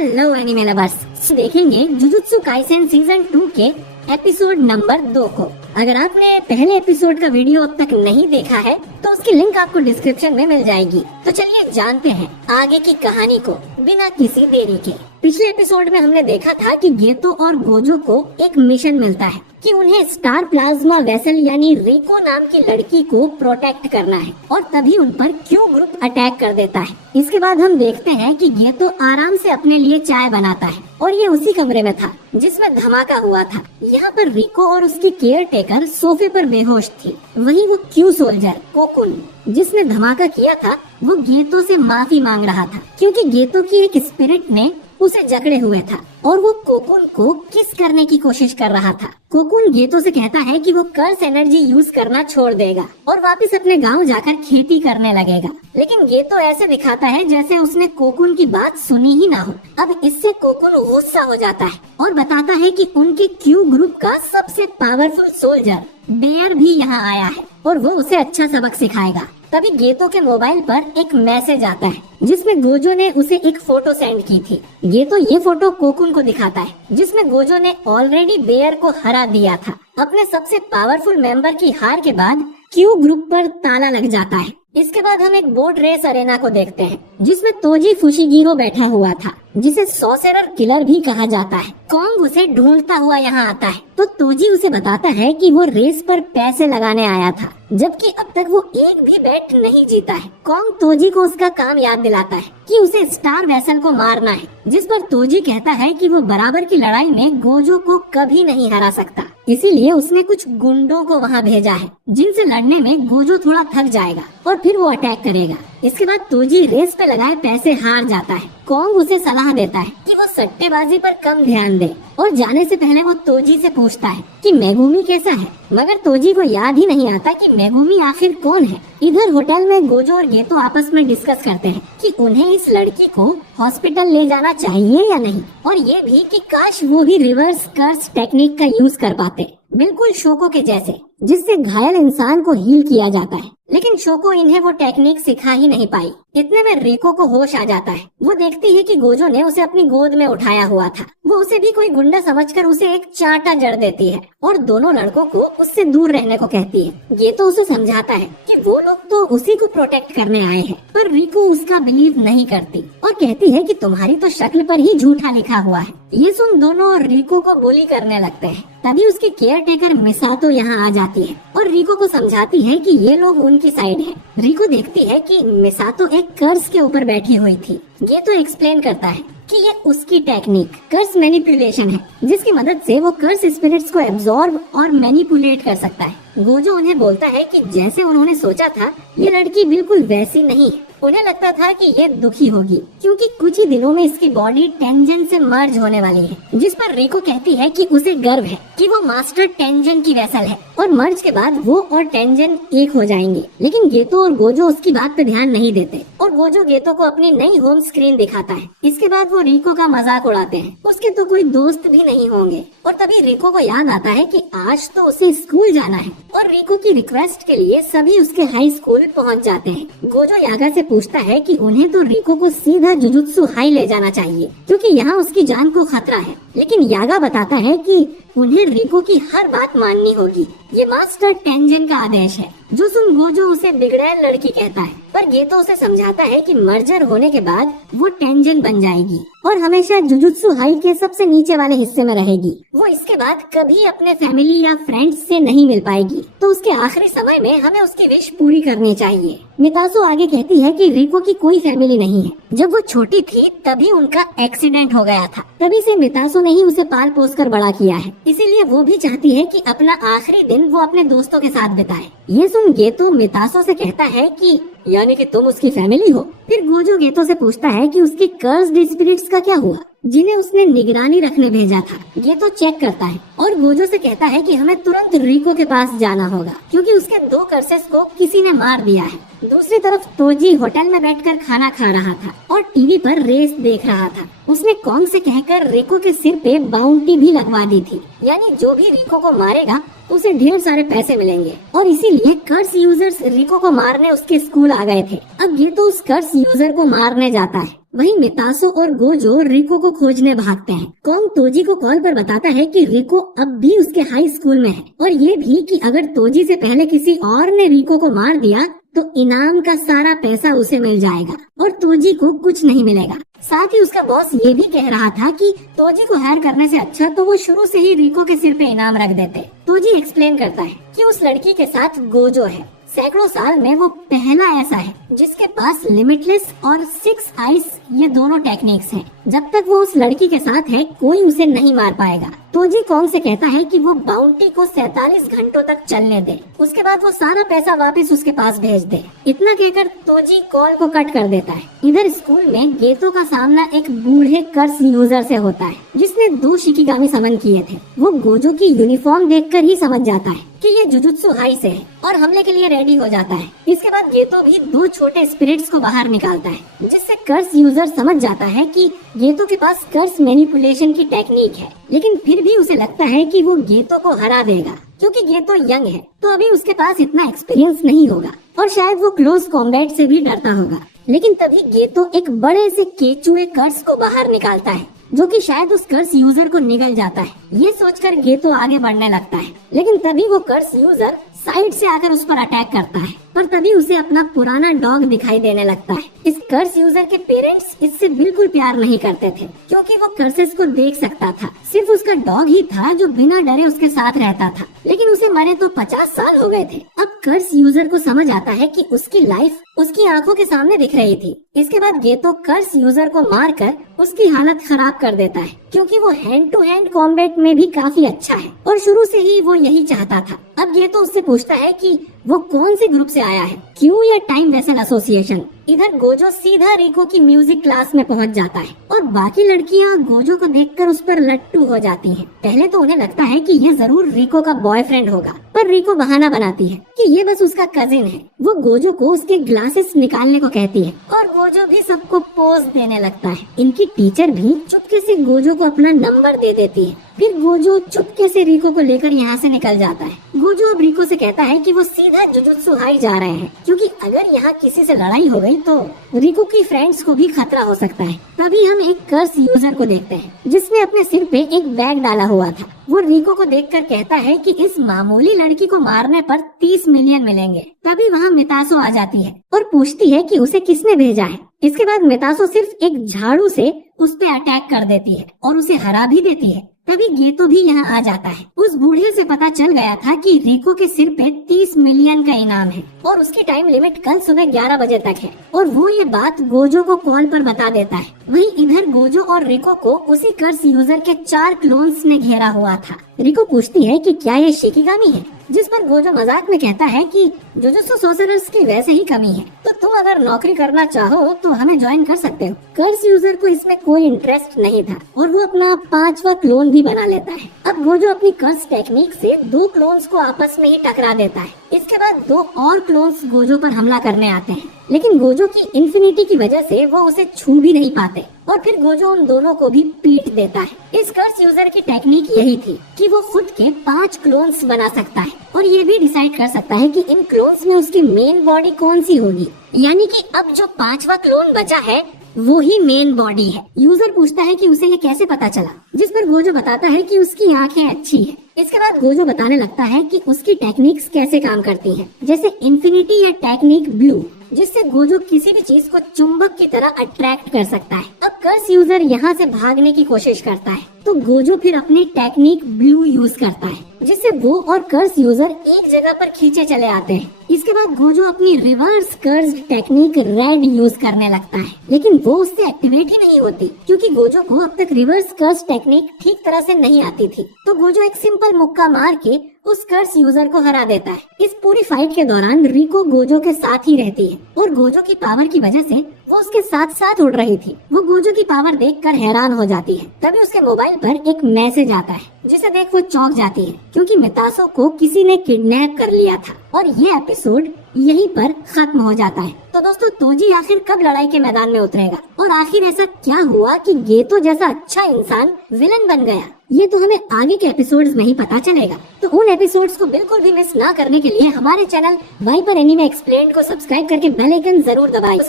Hello anime lovers, देखेंगे jujutsu Kaisen season 2 के episode number 2 को। अगर आपने पहले एपिसोड का वीडियो अब तक नहीं देखा है तो उसकी लिंक आपको डिस्क्रिप्शन में मिल जाएगी। तो चलिए जानते हैं आगे की कहानी को बिना किसी देरी के। पिछले एपिसोड में हमने देखा था कि गेतो और गोजो को एक मिशन मिलता है कि उन्हें स्टार प्लाज्मा वेसल यानी रिको नाम की लड़की को प्रोटेक्ट करना है और तभी उन पर क्यू ग्रुप अटैक कर देता है। इसके बाद हम देखते हैं कि गेतो आराम से अपने लिए चाय बनाता है और ये उसी कमरे में था जिसमें धमाका हुआ था। यहाँ पर रिको और उसकी केयर टेकर सोफे पर बेहोश थी। वहीं वो क्यू सोल्जर कोकुन जिसने धमाका किया था वो गेतो से माफी मांग रहा था क्योंकि गेतो की एक स्पिरिट ने उसे जकड़े हुए था और वो कोकुन को किस करने की कोशिश कर रहा था। कोकुन गेतो से कहता है कि वो कर्स एनर्जी यूज करना छोड़ देगा और वापस अपने गांव जाकर खेती करने लगेगा, लेकिन गेतो ऐसे दिखाता है जैसे उसने कोकुन की बात सुनी ही ना हो। अब इससे कोकुन गुस्सा हो जाता है और बताता है कि उनके क्यू ग्रुप का सबसे पावरफुल सोल्जर बेयर भी यहाँ आया है और वो उसे अच्छा सबक सिखाएगा। तभी गेतो के मोबाइल पर एक मैसेज आता है जिसमें गोजो ने उसे एक फोटो सेंड की थी। गेतो ये फोटो कोकुन को दिखाता है जिसमें गोजो ने ऑलरेडी बेयर को हरा दिया था। अपने सबसे पावरफुल मेंबर की हार के बाद क्यू ग्रुप पर ताला लग जाता है। इसके बाद हम एक बोट रेस अरेना को देखते हैं जिसमें तोजी फुशिगिरो बैठा हुआ था जिसे सॉसेरर किलर भी कहा जाता है। कॉन्ग उसे ढूंढता हुआ यहाँ आता है तो तोजी उसे बताता है कि वो रेस पर पैसे लगाने आया था जबकि अब तक वो एक भी बैट नहीं जीता है। कॉन्ग तोजी को उसका काम याद दिलाता है कि उसे स्टार वेसल को मारना है, जिस पर तोजी कहता है कि वो बराबर की लड़ाई में गोजो को कभी नहीं हरा सकता, इसीलिए उसने कुछ गुंडों को वहाँ भेजा है जिनसे लड़ने में गोजो थोड़ा थक जाएगा और फिर वो अटैक करेगा। इसके बाद तोजी रेस पे लगाए पैसे हार जाता है। कॉन्ग उसे सलाह देता है कि वो सट्टेबाजी पर कम ध्यान दे और जाने से पहले वो तोजी से पूछता है कि मेगुमी कैसा है, मगर तोजी को याद ही नहीं आता कि मेगुमी आखिर कौन है। इधर होटल में गोजो और गेतो आपस में डिस्कस करते हैं कि उन्हें इस लड़की को हॉस्पिटल ले जाना चाहिए या नहीं, और ये भी कि काश वो भी रिवर्स कर्स टेक्निक का यूज कर पाते, बिल्कुल शोको के जैसे, जिससे घायल इंसान को हील किया जाता है। लेकिन शोको इन्हें वो टेक्निक सिखा ही नहीं पाई। इतने में रिको को होश आ जाता है। वो देखती है कि गोजो ने उसे अपनी गोद में उठाया हुआ था। वो उसे भी कोई गुंडा समझकर उसे एक चांटा जड़ देती है और दोनों लड़कों को उससे दूर रहने को कहती है। ये तो उसे समझाता है कि वो लोग तो उसी को प्रोटेक्ट करने आए हैं, पर रिको उसका बिलीव नहीं करती और कहती है कि तुम्हारी तो शक्ल पर ही झूठा लिखा हुआ है। ये सुन दोनों रिको को बुली करने लगते हैं। तभी उसकी केयर टेकर मिसातो यहाँ आ जाती है और रिको को समझाती है कि ये लोग उनकी साइड हैं। रिको देखती है कि मिसातो एक कर्स के ऊपर बैठी हुई थी। ये तो एक्सप्लेन करता है कि ये उसकी टेक्निक कर्स मैनिपुलेशन है जिसकी मदद से वो कर्स स्पिरिट्स को एब्जॉर्ब और मैनिपुलेट कर सकता है। गोजो उन्हें बोलता है कि जैसे उन्होंने सोचा था ये लड़की बिल्कुल वैसी नहीं। उन्हें लगता था कि ये दुखी होगी क्योंकि कुछ ही दिनों में इसकी बॉडी टेंजन से मर्ज होने वाली है, जिस पर रिको कहती है कि उसे गर्व है कि वो मास्टर टेंजन की वेसल है और मर्ज के बाद वो और टेंजन एक हो जाएंगे। लेकिन गेतो और गोजो उसकी बात पे ध्यान नहीं देते और गोजो गेतो को अपनी नई होम स्क्रीन दिखाता है। इसके बाद वो रिको का मजाक उड़ाते हैं, उसके तो कोई दोस्त भी नहीं होंगे। और तभी रिको को याद आता है कि आज तो उसे स्कूल जाना है और रिको की रिक्वेस्ट के लिए सभी उसके हाई स्कूल पहुंच जाते हैं। गोजो यागा से पूछता है कि उन्हें तो रिको को सीधा जुजुत्सु हाई ले जाना चाहिए क्योंकि यहाँ उसकी जान को खतरा है, लेकिन यागा बताता है कि उन्हें रिको की हर बात माननी होगी। ये मास्टर टेंजन का आदेश है। जो सुन गोजो उसे बिगड़ैल लड़की कहता है, पर गेतो उसे समझाता है कि मर्जर होने के बाद वो टेंजन बन जाएगी और हमेशा जुजुत्सु हाई के सबसे नीचे वाले हिस्से में रहेगी। वो इसके बाद कभी अपने फैमिली या फ्रेंड्स से नहीं मिल पाएगी, तो उसके आखिरी समय में हमें उसकी विश पूरी करनी चाहिए। मितासो आगे कहती है कि रिको की कोई फैमिली नहीं है। जब वो छोटी थी तभी उनका एक्सीडेंट हो गया था, तभी से मितासो ने ही उसे पाल पोस कर बड़ा किया है, इसीलिए वो भी चाहती है कि अपना आखिरी दिन वो अपने दोस्तों के साथ बिताए। ये सुन गेतो मितासो से कहता है कि यानी कि तुम उसकी फैमिली हो। फिर गोजो गेतो से पूछता है कि उसके कर्स्ड स्पिरिट्स का क्या हुआ जिन्हें उसने निगरानी रखने भेजा था। गेतो चेक करता है और गोजो से कहता है कि हमें तुरंत रिको के पास जाना होगा क्योंकि उसके 2 कर्सेस को किसी ने मार दिया है। दूसरी तरफ तोजी होटल में बैठकर खाना खा रहा था और टीवी पर रेस देख रहा था। उसने कॉन्ग से कहकर रिको के सिर पे बाउंटी भी लगवा दी थी, यानी जो भी रिको को मारेगा उसे ढेर सारे पैसे मिलेंगे, और इसीलिए कर्स यूजर्स रिको को मारने उसके स्कूल आ गए थे। अब ये तो उस कर्स यूजर को मारने जाता है वहीं मितासो और गोजो रिको को खोजने भागते हैं। कॉन्ग तोजी को कॉल पर बताता है कि रिको अब भी उसके हाई स्कूल में है और ये भी कि अगर तोजी से पहले किसी और ने रिको को मार दिया तो इनाम का सारा पैसा उसे मिल जाएगा और तोजी को कुछ नहीं मिलेगा। साथ ही उसका बॉस ये भी कह रहा था कि तोजी को हायर करने से अच्छा तो वो शुरू से ही रिको के सिर पे इनाम रख देते। तोजी एक्सप्लेन करता है कि उस लड़की के साथ गोजो है, सैकड़ों साल में वो पहला ऐसा है जिसके पास लिमिटलेस और 6 आइस ये दोनों टेक्निक्स हैं। जब तक वो उस लड़की के साथ है कोई उसे नहीं मार पाएगा। तोजी कॉन्ग से कहता है कि वो बाउंटी को 47 घंटों तक चलने दे, उसके बाद वो सारा पैसा वापस उसके पास भेज दे। इतना कहकर तोजी कॉल को कट कर देता है। इधर स्कूल में गेतो का सामना एक बूढ़े कर्स यूजर से होता है जिसने 2 शिकिगामी समन किए थे। वो गोजो की यूनिफॉर्म देखकर ही समझ जाता है कि ये जुजुत्सु हाई से है और हमले के लिए रेडी हो जाता है। इसके बाद गेतो भी 2 छोटे स्पिरिट्स को बाहर निकालता है जिससे कर्स यूजर समझ जाता है कि गेतो के पास कर्स मैनिपुलेशन की टेक्निक है, लेकिन फिर भी उसे लगता है कि वो गेतो को हरा देगा क्योंकि गेतो यंग है तो अभी उसके पास इतना एक्सपीरियंस नहीं होगा और शायद वो क्लोज कॉम्बैट से भी डरता होगा। लेकिन तभी गेतो एक बड़े से केचुए कर्स को बाहर निकालता है जो कि शायद उस कर्स यूजर को निगल जाता है। ये सोचकर गेतो आगे बढ़ने लगता है, लेकिन तभी वो कर्स यूजर साइड से आकर उस पर अटैक करता है और तभी उसे अपना पुराना डॉग दिखाई देने लगता है। इस कर्स यूजर के पेरेंट्स इससे बिल्कुल प्यार नहीं करते थे क्योंकि वो कर्सेस को देख सकता था। सिर्फ उसका डॉग ही था जो बिना डरे उसके साथ रहता था, लेकिन उसे मरे तो 50 साल हो गए थे। अब कर्स यूजर को समझ आता है कि उसकी लाइफ उसकी आंखों के सामने दिख रही थी। इसके बाद गेतो कर्स यूजर को मारकर उसकी हालत खराब कर देता है क्योंकि वो हैंड टू हैंड कॉम्बैट में भी काफी अच्छा है और शुरू से ही वो यही चाहता था। अब गेतो उससे पूछता है कि वो कौन से ग्रुप से आया है, क्यू या टाइम वेसल एसोसिएशन। इधर गोजो सीधा रिको की म्यूजिक क्लास में पहुंच जाता है और बाकी लड़कियां गोजो को देखकर उस पर लट्टू हो जाती हैं। पहले तो उन्हें लगता है कि ये जरूर रिको का बॉयफ्रेंड होगा, पर रिको बहाना बनाती है कि ये बस उसका कजिन है। वो गोजो को उसके ग्लासेस निकालने को कहती है और गोजो भी सबको पोज देने लगता है। इनकी टीचर भी चुपके से गोजो को अपना नंबर दे देती है। फिर गोजो चुपके से रिको को लेकर यहाँ से निकल जाता है। गोजो अब रिको से कहता है कि वो सीधा जुजुत्सु हाई जा रहे हैं क्योंकि अगर यहाँ किसी से लड़ाई हो गई तो रिको की फ्रेंड्स को भी खतरा हो सकता है। तभी हम एक कर्स यूजर को देखते हैं जिसने अपने सिर पे एक बैग डाला हुआ था। वो रिको को देखकर कहता है कि इस मामूली लड़की को मारने पर 30 मिलियन मिलेंगे। तभी वहाँ मितासो आ जाती है और पूछती है कि उसे किसने भेजा है। इसके बाद मितासो सिर्फ एक झाड़ू से उस पे अटैक कर देती है और उसे हरा भी देती है। तभी गेतो भी यहाँ आ जाता है। उस बूढ़े से पता चल गया था कि रिको के सिर पे 30 मिलियन का इनाम है और उसकी टाइम लिमिट कल सुबह 11 बजे तक है और वो ये बात गोजो को कॉल पर बता देता है। वहीं इधर गोजो और रिको को उसी कर्स यूजर के 4 क्लोन्स ने घेरा हुआ था। रिको पूछती है कि क्या ये शिकिगामी है, जिस पर गोजो मजाक में कहता है कि जुजुत्सु सोर्सरर्स की वैसे ही कमी है तो तुम अगर नौकरी करना चाहो तो हमें ज्वाइन कर सकते हो। कर्स यूजर को इसमें कोई इंटरेस्ट नहीं था और वो अपना 5वां क्लोन भी बना लेता है। अब गोजो अपनी कर्स टेक्निक से 2 क्लोन्स को आपस में ही टकरा देता है। इसके बाद 2 और क्लोन्स गोजो पर हमला करने आते हैं, लेकिन गोजो की इन्फिनिटी की वजह से वो उसे छू भी नहीं पाते और फिर गोजो उन दोनों को भी पीट देता है। इस कर्स यूजर की टेक्निक यही थी कि वो खुद के 5 क्लोन्स बना सकता है और ये भी डिसाइड कर सकता है कि इन क्लोन्स में उसकी मेन बॉडी कौन सी होगी। यानी कि अब जो 5वां क्लोन बचा है वो ही मेन बॉडी है। यूजर पूछता है कि उसे ये कैसे पता चला, जिस पर गोजो बताता है कि उसकी आंखें अच्छी है। इसके बाद गोजो बताने लगता है कि उसकी टेक्निक्स कैसे काम करती हैं, जैसे इन्फिनिटी या टेक्निक ब्लू, जिससे गोजो किसी भी चीज को चुंबक की तरह अट्रैक्ट कर सकता है। अब कर्स यूजर यहाँ से भागने की कोशिश करता है तो गोजो फिर अपनी टेक्निक ब्लू यूज करता है, जिससे वो और कर्स यूजर एक जगह पर खींचे चले आते हैं। इसके बाद गोजो अपनी reverse curse technique red use करने लगता है, लेकिन वो उससे एक्टिवेट ही नहीं होती क्योंकि गोजो को अब तक रिवर्स कर्स टेक्निक ठीक तरह से नहीं आती थी। तो गोजो एक सिंपल मुक्का मार के उस कर्स यूजर को हरा देता है। इस पूरी फाइट के दौरान रिको गोजो के साथ ही रहती है और गोजो की पावर की वजह से वो उसके साथ साथ उड़ रही थी। वो गोजो की पावर देखकर हैरान हो जाती है। तभी उसके मोबाइल पर एक मैसेज आता है जिसे देख वो चौंक जाती है क्योंकि मितासो को किसी ने किडनैप कर लिया था। और ये एपिसोड यहीं पर खत्म हो जाता है। तो दोस्तों तोजी आखिर कब लड़ाई के मैदान में उतरेगा और आखिर ऐसा क्या हुआ कि गेतो जैसा अच्छा इंसान विलन बन गया, ये तो हमें आगे के एपिसोड्स में ही पता चलेगा। तो उन एपिसोड्स को बिल्कुल भी मिस ना करने के लिए हमारे चैनल वाइपर एनीमे एक्सप्लेन्ड को सब्सक्राइब करके बेल आइकन जरूर दबाइए।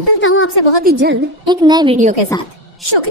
मिलता हूँ आपसे बहुत ही जल्द एक नए वीडियो के साथ। शुक्रिया।